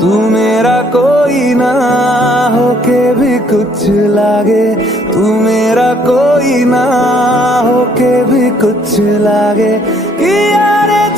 तू मेरा कोई ना होके भी कुछ लागे, तू मेरा कोई ना होके भी कुछ लागे कि यारे